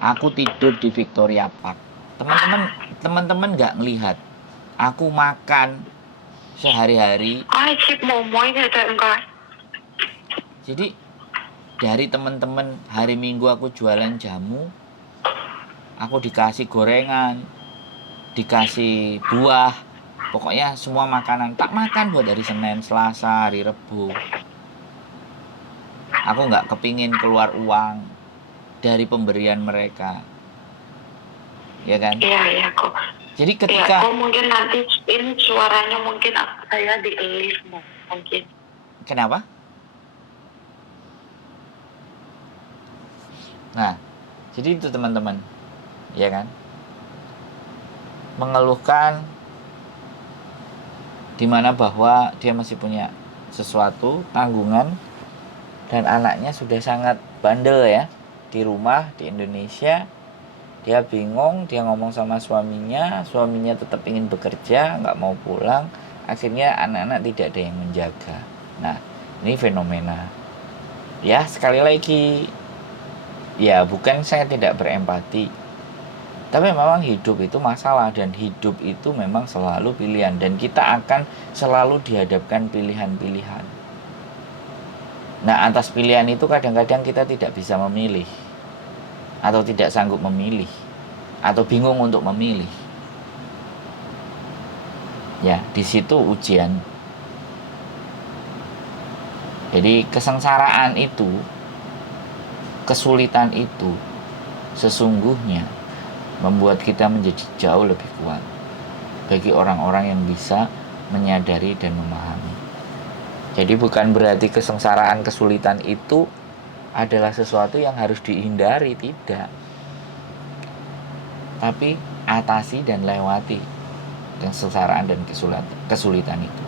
Aku tidur di Victoria Park. Teman-teman nggak ngelihat. Aku makan sehari-hari. Jadi dari teman-teman hari Minggu aku jualan jamu, aku dikasih gorengan, dikasih buah, pokoknya semua makanan tak makan buat hari Senin, Selasa, hari Rebu. Aku nggak kepingin keluar uang dari pemberian mereka, ya kan? Iya kok. Jadi ketika mungkin nanti ini suaranya mungkin saya di mungkin. Kenapa? Nah, jadi itu teman-teman, ya kan? Mengeluhkan dimana bahwa dia masih punya sesuatu, tanggungan, dan anaknya sudah sangat bandel ya di rumah di Indonesia. Dia bingung, dia ngomong sama suaminya tetap ingin bekerja, nggak mau pulang, akhirnya anak-anak tidak ada yang menjaga. Nah, ini fenomena. Ya, sekali lagi, ya bukan saya tidak berempati, tapi memang hidup itu masalah, dan hidup itu memang selalu pilihan, dan kita akan selalu dihadapkan pilihan-pilihan. Nah, atas pilihan itu kadang-kadang kita tidak bisa memilih, atau tidak sanggup memilih, atau bingung untuk memilih. Ya, di situ ujian. Jadi kesengsaraan itu, kesulitan itu sesungguhnya membuat kita menjadi jauh lebih kuat bagi orang-orang yang bisa menyadari dan memahami. Jadi bukan berarti kesengsaraan, kesulitan itu adalah sesuatu yang harus dihindari, tidak. Tapi atasi dan lewati kesengsaraan dan kesulitan itu.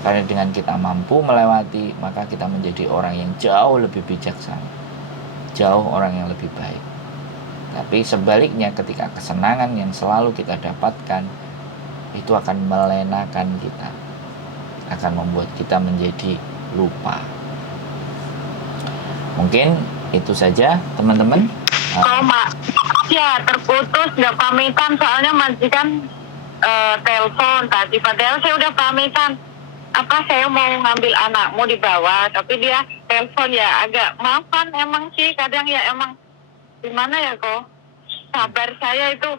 Karena dengan kita mampu melewati, maka kita menjadi orang yang jauh lebih bijaksana, jauh orang yang lebih baik. Tapi sebaliknya, ketika kesenangan yang selalu kita dapatkan itu akan melenakan kita, akan membuat kita menjadi lupa. Mungkin itu saja teman-teman. Mak, ya terputus, nggak pamitan soalnya majikan telepon tadi, padahal saya udah pamitan. Saya mau ngambil anakmu di bawah, tapi dia telepon ya agak maafan emang sih, kadang ya emang gimana ya kok, sabar saya itu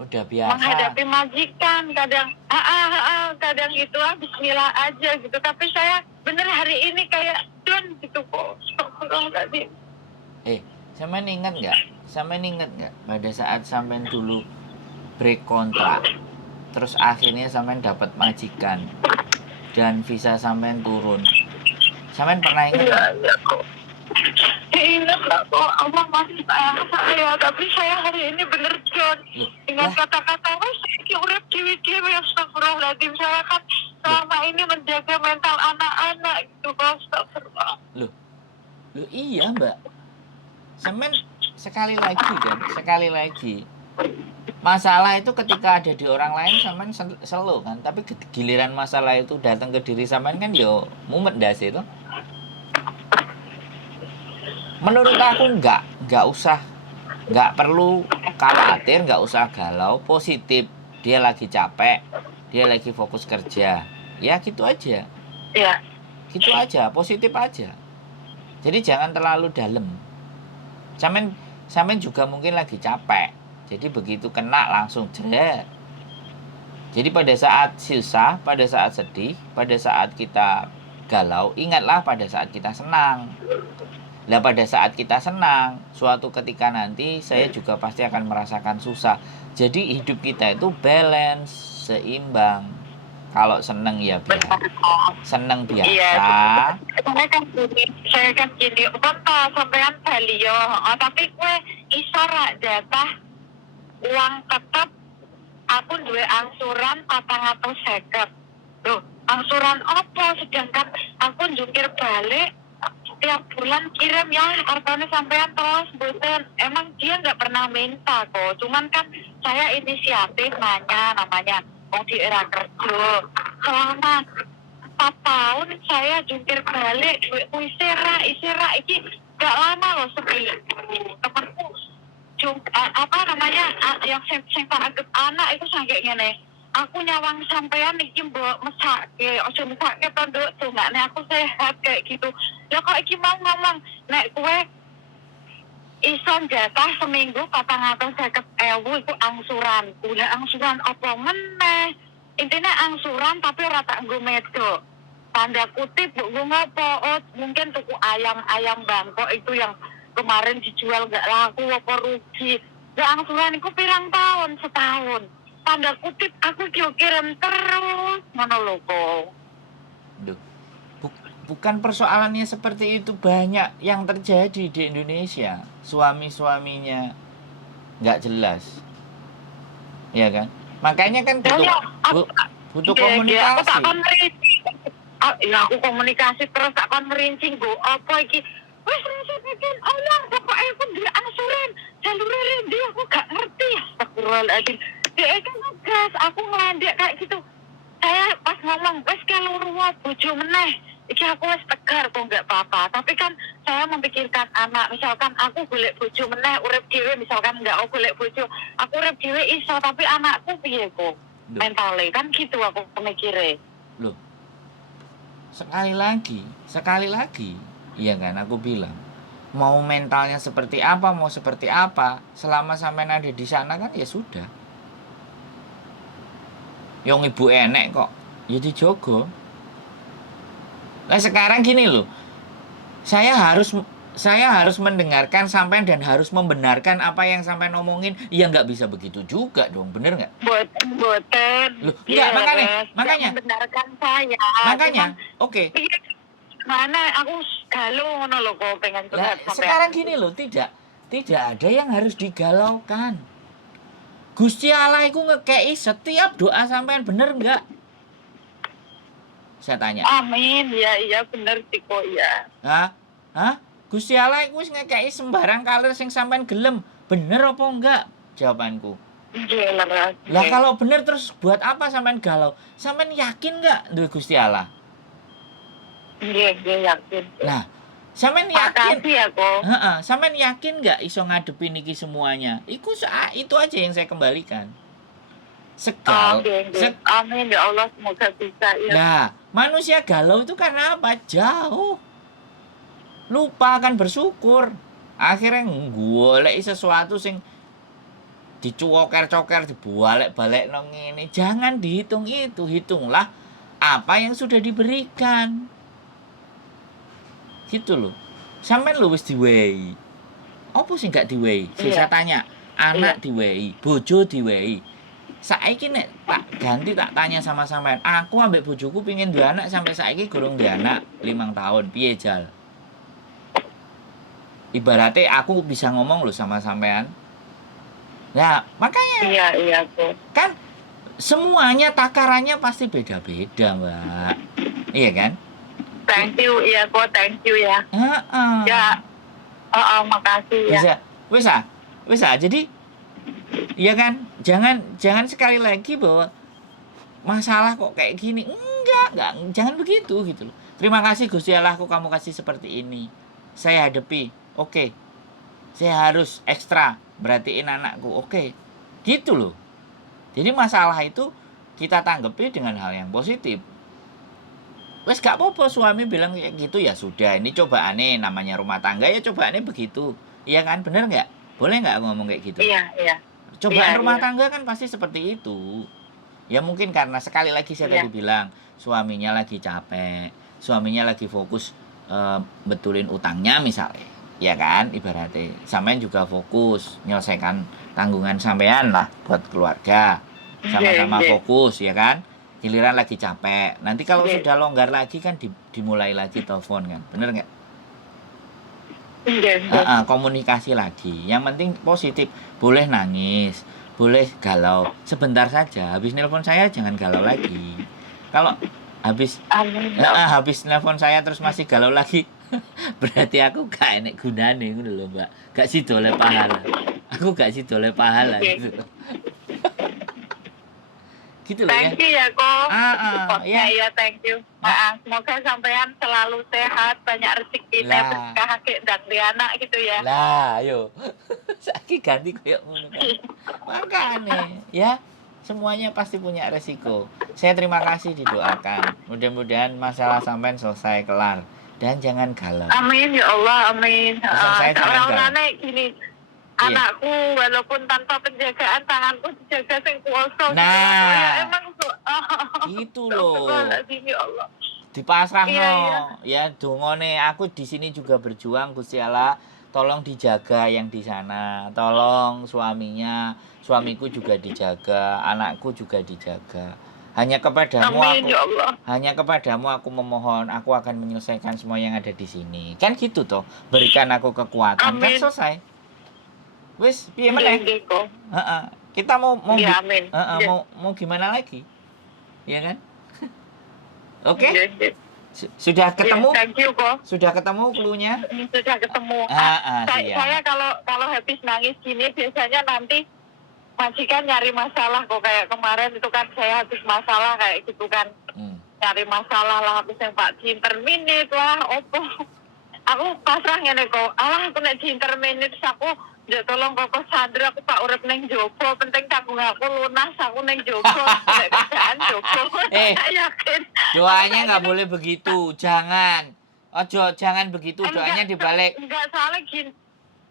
udah biasa menghadapi majikan, kadang kadang gitu bismillah aja gitu, tapi saya bener hari ini kayak don gitu kok. Tadi sampean ingat nggak pada saat sampean dulu break kontrak, terus akhirnya sampean dapat majikan dan visa sampean turun, sampean pernah ingat nggak? Ingat lah kok, Allah masih sayang saya, tapi saya hari ini bener John dengan kata-kata saya urip dewi-dewi, astagfirullahaladzim. Saya kan selama ini menjaga mental anak-anak gitu, astagfirullah. Loh iya Mbak, sampean sekali lagi masalah itu ketika ada di orang lain sampean selo kan, tapi giliran masalah itu datang ke diri sampean kan yo mumet das itu. Menurut aku nggak perlu khawatir, nggak usah galau, positif. Dia lagi capek, dia lagi fokus kerja, ya gitu aja. Iya. Gitu aja, positif aja. Jadi jangan terlalu dalam. Sampean juga mungkin lagi capek, jadi begitu kena langsung jeret. Jadi pada saat susah, pada saat sedih, pada saat kita galau, ingatlah pada saat kita senang. Nah, pada saat kita senang, suatu ketika nanti saya juga pasti akan merasakan susah. Jadi hidup kita itu balance, seimbang. Kalau senang ya biasa, senang biasa. Iya, saya kan gini, sampean Bali yo, tapi gue isara jatah uang tetap aku duwe angsuran 450. Loh, angsuran apa? Sedangkan aku jungkir balik tiap bulan kirim ya, harganya sampean terus boten. Emang dia nggak pernah minta kok, cuman kan saya inisiatif nanya, namanya mau di era kerja. Selama 4 tahun saya jungkir balik isera iki gak lama loh, sepi temanku apa namanya yang sing tak anggap anak itu sange ngene. Aku nyawang sampean iki mbok mesake, ojo mesake to nduk, dongakne aku sehat kayak gitu. Ya kok iki mau ngomong nek kowe iso jatah seminggu 450.000 itu angsuranku. Lah angsuran apa meneh? Intinya angsuran tapi ora tak nggo medok. Tanda kutip nggo ngopo? Oh, mungkin tuku ayam Bangkok itu yang kemarin dijual nggak laku apa rugi. Lah angsuran iku pirang tahun? Setahun. Tanda kutip aku kirim terus ngono lho kok. Duh. Bukan persoalannya seperti itu, banyak yang terjadi di Indonesia. Suami-suaminya nggak jelas. Iya kan? Makanya kan butuh komunikasi. Aku tak kon merinci. Ya aku komunikasi terus tak kon merinci nggo apa iki. Wis bikin Allah pokoke aku duwe angsuran. Jalure rendi aku gak ngerti. Astagfirullahaladzim. Dia kan ngegas, aku ngelandek kayak gitu. Saya pas ngomong, wes kalau ruwet bojo meneh. Iki aku wis tegar kok enggak apa-apa. Tapi kan saya memikirkan anak. Misalkan aku golek bojo meneh, urip dhewe misalkan enggak golek bojo. Aku urip dhewe iso, tapi anakku piye kok? Mentale kan gitu aku pemikire. Loh. Sekali lagi. Iya kan aku bilang. Mau mentalnya seperti apa, mau seperti apa, selama sampai ada di sana kan ya sudah. Yang ibu enek kok, ya dijogo. Nah sekarang gini loh, saya harus mendengarkan sampean dan harus membenarkan apa yang sampean omongin. Ya nggak bisa begitu juga dong, bener nggak? Boten. Loh, enggak, makanya. Membenarkan saya. Makanya, oke. Mana aku galau ngono lho kok pengen curhat sampean. Sekarang gini loh, tidak ada yang harus digalaukan. Gusti Allah iku ngekei setiap doa sampean, bener nggak? Saya tanya. Amin, iya bener sih kok ya. Hah? Gusti Allah iku wis ngekei sembarang kalir sing sampean gelem. Bener apa enggak? Jawabanku. Iya lah. Lah kalau bener terus buat apa sampean galau? Sampean yakin enggak duwe Gusti Allah? Iya yakin. Nah, sampean yakin? Makasih ya kok. Sampean yakin enggak iso ngadepin iki semuanya? Itu aja yang saya kembalikan. Amin ya Allah, semoga bisa ya. Nah, manusia galau itu karena apa? Jauh. Lupa akan bersyukur. Akhirnya golek sesuatu sing dicuwoker-coker, dibalik-balik nang ngene. Jangan dihitung itu, hitunglah apa yang sudah diberikan. Gitu loh. Sampeyan lho wis diwehi. Apa sing gak diwehi? Saya tanya, anak diwehi, bojo diwehi. Saiki nek tak ganti tak tanya sama sampean, aku ambek bojoku pengin duwe anak sampai saiki gurung duwe anak 5 tahun, piye jal? Ibaratnya aku bisa ngomong loh sama sampean. Nah, makanya iya kok. Kan semuanya takarannya pasti beda-beda, Mbak. Iya kan? Thank you ya. Ya. Makasih ya. Wis jadi iya kan? Jangan sekali lagi bahwa masalah kok kayak gini. Enggak, jangan begitu gitu loh. Terima kasih Gusti Allah, kamu kasih seperti ini. Saya hadapi. Oke. Saya harus ekstra berartiin anakku. Oke. Gitu loh. Jadi masalah itu kita tanggapi dengan hal yang positif. Wes gak apa-apa suami bilang kayak gitu, ya sudah, ini cobaannya, namanya rumah tangga ya cobaannya begitu. Iya kan? Bener nggak? Boleh nggak aku ngomong kayak gitu? Iya. Cobaan rumah tangga kan pasti seperti itu. Ya mungkin karena sekali lagi saya tadi bilang, suaminya lagi capek, suaminya lagi fokus betulin utangnya misalnya. Ya kan, ibaratnya sampean juga fokus menyelesaikan tanggungan sampean lah buat keluarga. Sama-sama fokus, ya kan? Giliran lagi capek. Nanti kalau sudah longgar lagi kan dimulai lagi telepon kan. Bener nggak? Komunikasi lagi. Yang penting positif. Boleh nangis, boleh galau. Sebentar saja. Habis nelpon saya jangan galau lagi. Kalau habis nelpon saya terus masih galau lagi, berarti aku gak enek gunane ngono lho, Mbak. Gak sido oleh pahala. Aku gak sido oleh pahala gitu. Gitu loh. Thank you ya kok. Ya, thank you. Semoga sampean selalu sehat, banyak rezeki, berkah dan anak gitu ya. Lah, ayo. Saiki ganti koyo ngono kan. Makane ya, semuanya pasti punya resiko. Saya terima kasih didoakan. Mudah-mudahan masalah sampean selesai kelar dan jangan galau. Amin ya Allah, amin. Pesan saya jangan galau. Orang-orangnya gini, Iya. anakku walaupun tanpa penjagaan tanganku dijaga sing kuasa. Nah. Ya emang Gitu loh. Astagfirullahaladzim, ya Allah. Dipasrahno Iya. ya dongone aku di sini juga berjuang Gusti Allah, tolong dijaga yang di sana, tolong suamiku juga dijaga, anakku juga dijaga. Hanya kepadamu Amin aku ya Allah. hanya kepadamu aku memohon, aku akan menyelesaikan semua yang ada di sini. Kan gitu toh, berikan aku kekuatan. Kan Amin. selesai. Wis piye meneh? Nggih, kok. Heeh. Kita mau Ya, amin. heeh, Ya. mau gimana lagi? Ya kan? Oke? Nggih, nggih. Sudah ketemu? Ya, thank you kok. Sudah ketemu clue-nya? Sudah ketemu. Siap. Saya kalau habis nangis gini biasanya nanti majikan nyari masalah kok, kayak kemarin itu kan saya habis masalah kayak gitu kan. Nyari masalah lah, habis yang Pak interminit lah, opo. Aku pasrah ngene kok. Alah aku nek interminit aku ya tolong kok Sandra, aku Pak urip ning jopo, penting tanggung aku lunas, aku ning jopo, nek kerjaan jopo. Saya yakin. Doanya nggak boleh begitu, jangan. Jangan begitu, doanya dibalik. Enggak, soalnya gini.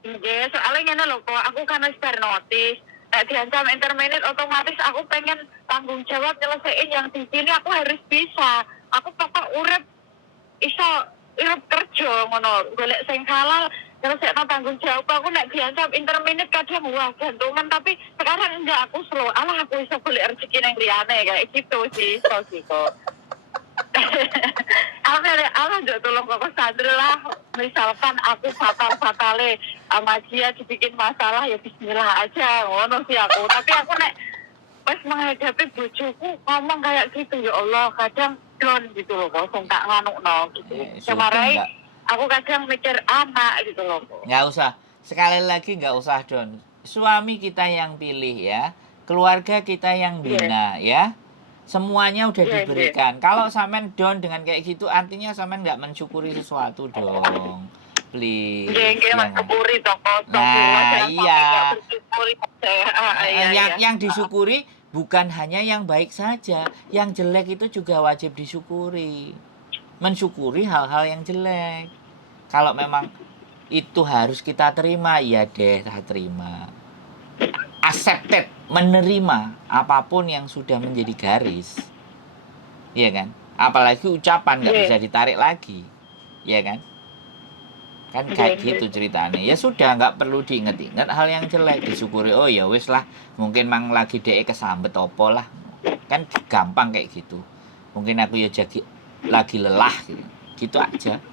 Nggih, soalnya ngene lho kok, aku kan wis bar notis. Nek diancam interminit otomatis aku pengen tanggung jawab nyelesain yang di sini, aku harus bisa. Aku pokok urip iso urip kerja ngono, golek sing halal, nyelesain tanggung jawab. Aku nek diancam interminit kadang wah gantungan, tapi sekarang enggak, aku slow. Alah aku iso golek rezeki nang liyane kayak gitu sih, so gitu. Aku tolong kok Sandra lah, misalkan aku fatal-fatale sama dia dibikin masalah, ya bismillah aja ngono sih aku. Tapi aku nek pas menghadapi bojoku ngomong kayak gitu, ya Allah kadang down gitu loh kok, tak nganukno gitu. Kemarin aku kadang mikir anak gitu loh kok. Nggak usah, sekali lagi nggak usah Don. Suami kita yang pilih ya, keluarga kita yang bina ya. Semuanya udah diberikan. Kalau sampean down dengan kayak gitu, artinya sampean nggak mensyukuri sesuatu dong. Please. Mensyukuri dong. Nah, iya. Iya. Yang disyukuri bukan hanya yang baik saja, yang jelek itu juga wajib disyukuri. Mensyukuri hal-hal yang jelek. Kalau memang itu harus kita terima, ya deh, kita terima. Accepted, menerima apapun yang sudah menjadi garis, iya kan? Apalagi ucapan nggak bisa ditarik lagi, iya kan? Kan kayak gitu ceritanya. Ya sudah, nggak perlu diinget-inget hal yang jelek, disyukuri. Oh ya wis lah, mungkin mang lagi dek kesambet opo lah, kan gampang kayak gitu. Mungkin aku ya jadi lagi lelah gitu aja,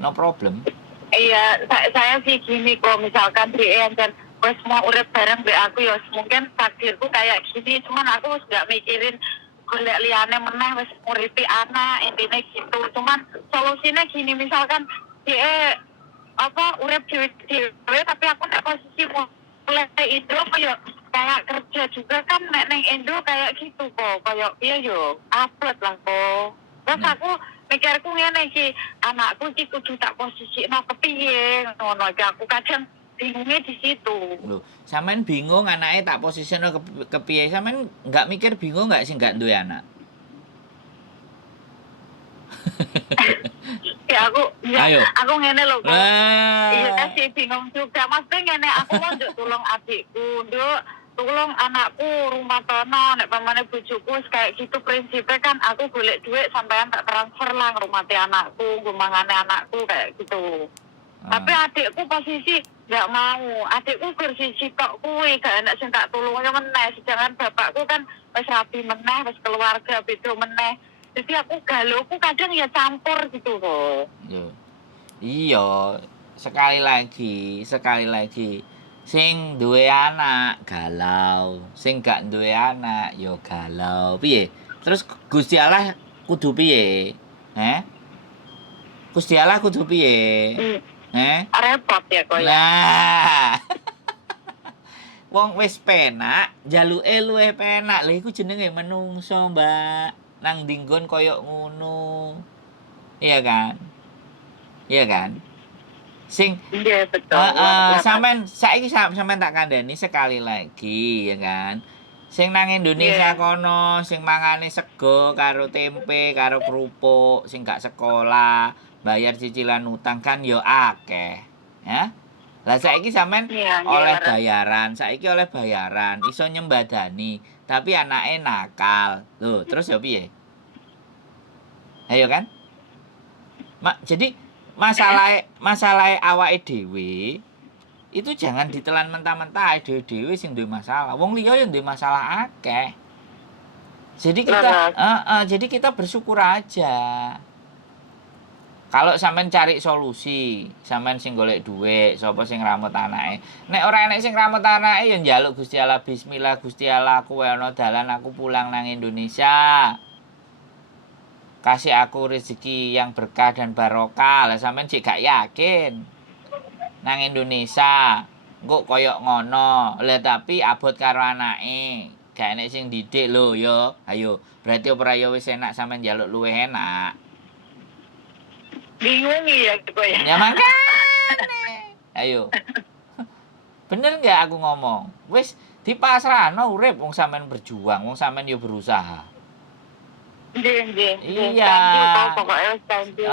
no problem. Iya, saya sih gini kok, misalkan dia dan wes mau urip bareng be aku ya mungkin takdirku kayak gini, cuman aku nggak mikirin golek liyane meneh wes nguripi anak, intine gitu. Cuman solusinya gini, misalkan dia urip dhewe tapi aku nek posisi mulai Indo kayak kerja juga kan nek ning Indo kayak gitu kok, kayak iya yo upload lah kok. Terus aku mikirku ngene iki, anakku iki kudu tak posisikno kepiye ngono iki, aku kadang bingungnya di situ. Loh, sampean bingung anaknya tak posisinya kepiye? Sampean nggak mikir bingung nggak sih nggak duwe anak? Ya aku ngene lho kok. Iya kasih bingung juga. Maksudnya ngene, aku mau tolong adikku, tolong anakku rumah tono, nek pamane bojoku kayak gitu prinsipnya kan aku golek duit sampean tak transfer lah ngurmati anakku, gumangane anakku kayak gitu. Tapi adikku posisi nggak mau. Adikku bersisi tok kuwi, gak enak sing tak tulungne meneh. Sedangkan bapakku kan wis rapi meneh, wis keluarga beda meneh. Jadi aku galuku kadang ya campur gitu kok. Iya, sekali lagi. Sing duwe anak galau, sing gak duwe anak ya galau. Piye? Terus Gusti Allah kudu piye? Gusti Allah kudu piye? Repot ya kok ya. Nah. Wong wis penak, jaluke luwih penak. Lha iku jenenge menungso, Mbak. Nang dinggon koyok ngono. Iya kan? Sing Iya betul. Larat. sampean saiki sampean tak kandhani sekali lagi ya kan. Sing nang Indonesia Iya. kono sing mangane sego karo tempe karo kerupuk, sing gak sekolah, bayar cicilan utang kan yo akeh. Ya. Lah saiki sampean Iya, iya oleh larat. bayaran, iso nyembadani, tapi anake nakal. Loh, terus ya piye? Ayo kan? Jadi masalah awake dhewe itu jangan ditelan mentah-mentah dhewe-dhewe sing duwe masalah. Wong liya ya duwe masalah akeh. Larat. Jadi kita bersyukur aja. Kalau sampean cari solusi, sampean sing golek dhuwit, sapa sing ngramut anake. Nek ora enek sing ngramut anake ya njaluk Gusti Allah, bismillah Gusti Allah, kowe ana dalan aku pulang nang Indonesia. Kasih aku rezeki yang berkah dan barokah. Lah sampean sik gak yakin nang Indonesia engko koyok ngono. Lah tapi abot karo anake. Gak enek sing didik lho ya. Ayo, berarti ora ya wis enak sampean njaluk luwih enak. Bingung ya gue ya. Ya makane. Ayo. Bener nggak aku ngomong? Wis dipasrahno urip wong sampean berjuang, wong sampean yo berusaha. Nggih. Iya. Pokoknya thank you.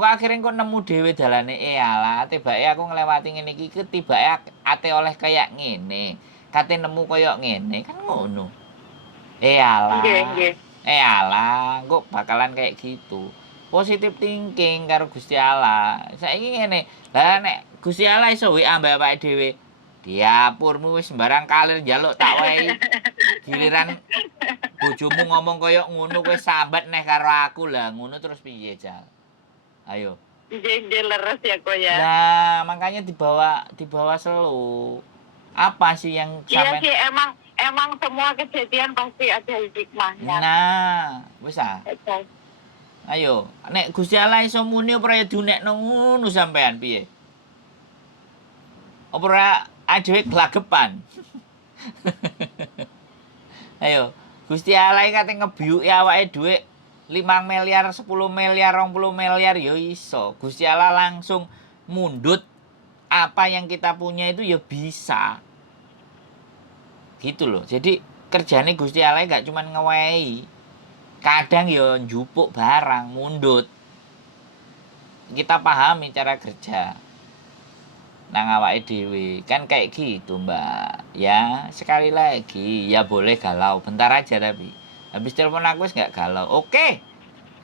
Akhirnya kok nemu dhewe dalane alah tibake aku nglewati ngene iki tibake ate oleh kayak ngene. Kate nemu koyo ngene kan ngono. Alah. Nggih. Alah, kok bakalan kayak gitu. Positive thinking karo Gusti Allah. Saiki ngene. Lah nek Gusti Allah iso WA mbak awake dhewe. Diapurmu wis sembarang kalir njaluk tak wae. Giliran bojomu ngomong koyo ngono kowe sambat neh karo aku lah ngono terus piye Jal? Ayo. Nggih leres ya kok ya. Nah, makanya dibawa slow. Apa sih yang Iya sih emang semua kejadian pasti ada hikmahnya. Nah, wis ah. Ayo, nek Gusti Allah iso muni apa ya dunekno ngono sampean piye? Apa ora dhewe glagepan? Ayo, Gusti Allah iki kate ngebiuki awake dhuwit 5 miliar, 10 miliar, 20 miliar ya iso. Gusti Allah langsung mundut apa yang kita punya itu ya bisa. Gitu loh. Jadi kerjane Gusti Allah gak cuma ngewehi. Kadang ya njupuk barang, mundut. Kita pahami cara kerja nang awake dhewe. Kan kayak gitu, Mbak. Ya, sekali lagi ya boleh galau, bentar aja tapi. Habis telepon aku wis gak galau. Oke.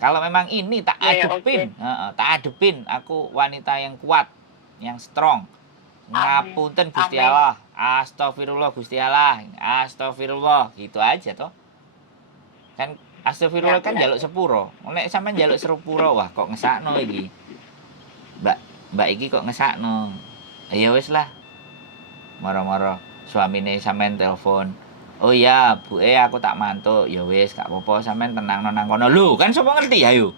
Kalau memang ini tak adepin, tak adepin aku wanita yang kuat, yang strong. Ngapunten Gusti Allah. Astagfirullah Gusti Allah. Astagfirullah. Gitu aja toh. Kan astagfirullah kan njaluk sepuro. Nek sampean njaluk sepuro wah kok ngesakno iki. Mbak iki kok ngesakno. Ya wis lah. Moro-moro suamine sampean telepon. Oh iya, Bu aku tak mantuk. Ya wis gak apa-apa sampean tenangno nang kono. Lho, kan sapa ngerti ayo.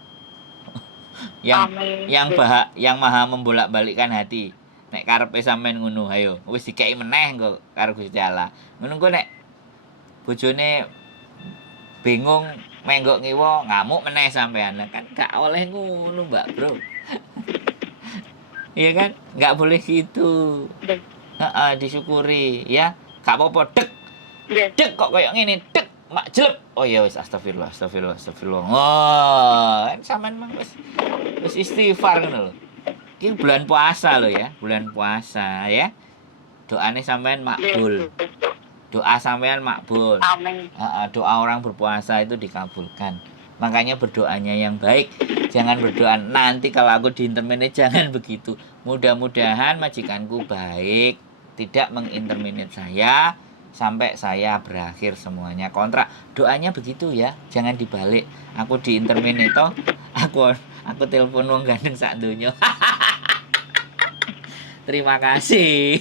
yang maha membolak-balikkan hati. Nek karepe sampean ngono, ayo wis dikeki meneh engko karo Gusti Allah. Ngono engko nek bojone bingung menggok ngiwo ngamuk meneh sampean. Kan gak oleh ngono, Mbak, Bro. Iya kan? Gak boleh gitu. Disyukuri ya. Gak apa-apa dek. Dek kok koyo ngene, dek mak jelep. Oh ya wis astagfirullah. Oh, kan sampean mah wis istighfar ngono lho. Ini bulan puasa loh ya, bulan puasa ya. Doanya sampean makbul. Doa sampean makbul. Amin. Doa orang berpuasa itu dikabulkan. Makanya berdoanya yang baik. Jangan berdoa nanti kalau aku diinterminate, jangan begitu. Mudah-mudahan majikanku baik, tidak menginterminate saya sampai saya berakhir semuanya kontrak. Doanya begitu ya, jangan dibalik. Aku diinterminate toh, aku telepon wong gandeng sak donya. Terima kasih.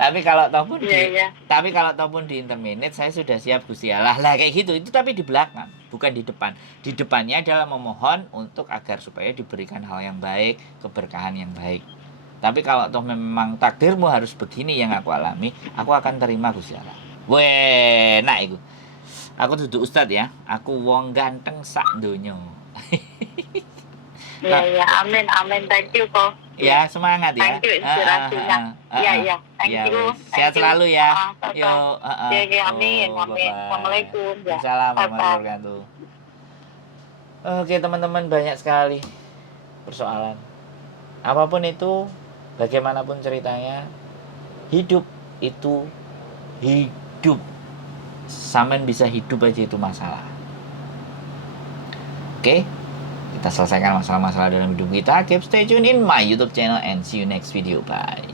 Tapi kalau ataupun di interminate saya sudah siap Gusti Allah. Lah kayak gitu. Itu tapi di belakang, bukan di depan. Di depannya adalah memohon untuk agar supaya diberikan hal yang baik, keberkahan yang baik. Tapi kalau toh memang takdirmu harus begini yang aku alami, aku akan terima Gusti Allah. Weh, nah iku. Aku duduk ustad ya. Aku wong ganteng sak donya. Iya, iya, amin, amin. Thank you kok. Ya, semangat ya. Thank you inspirasinya. Iya, iya. Thank Ya, you. wes. Sehat selalu ya. Yo. Yo, Iya, iya, amin, Oh, amin. bye-bye. Assalamualaikum. Ya. Waalaikumsalam Bye-bye. warahmatullahi wabarakatuh. Oke, teman-teman, banyak sekali persoalan. Apapun itu, bagaimanapun ceritanya, hidup itu hidup. Sampean bisa hidup aja itu masalah. Oke, kita selesaikan masalah-masalah dalam hidup kita. Keep stay tune in my YouTube channel and see you next video. Bye.